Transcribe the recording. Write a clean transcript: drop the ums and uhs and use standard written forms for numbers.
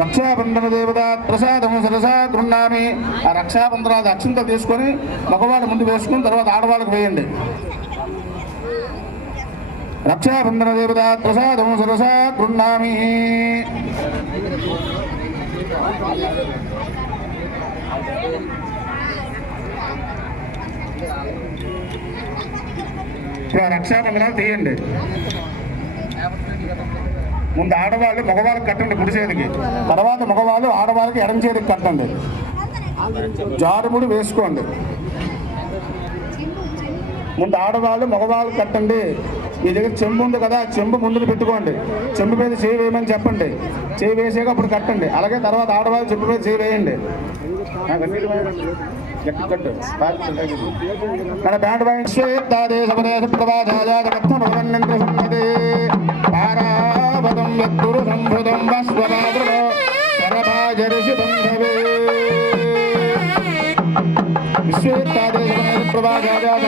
రక్షాబంధన దేవత ప్రసాదము సరసా గృహ్ణామి. ఆ రక్షాబంధనాలు అక్షంతలు తీసుకొని మగవాళ్ళు ముందు వేసుకుని తర్వాత ఆడవాళ్ళకి వేయండి. రక్షాబంధన దేవత ప్రసాదము సరసా గృహ్ణామి. రక్షాబంధనాలు తీయండి. ముందు ఆడవాళ్ళు మగవాళ్ళకి కట్టండి కుడి చేతికి, తర్వాత మగవాళ్ళు ఆడవాళ్ళకి ఎడం చేతికి కట్టండి. జారుముడు వేసుకోండి. ముందు ఆడవాళ్ళు మగవాళ్ళు కట్టండి. మీ దగ్గర చెంబు ఉంది కదా, చెంబు ముందుకు పెట్టుకోండి. చెంబు మీద చేయి వేయమని చెప్పండి. చేయి వేసాక అప్పుడు కట్టండి. అలాగే తర్వాత ఆడవాళ్ళు చెంబు మీద చేయి వేయండి. మన బ్యాండ్ పారావతం యద్గురు సంభృతం వస్వరాద్రో సరభాజరిషి బంధవే విశ్వేత్తాదేశ ప్రభాజాజాత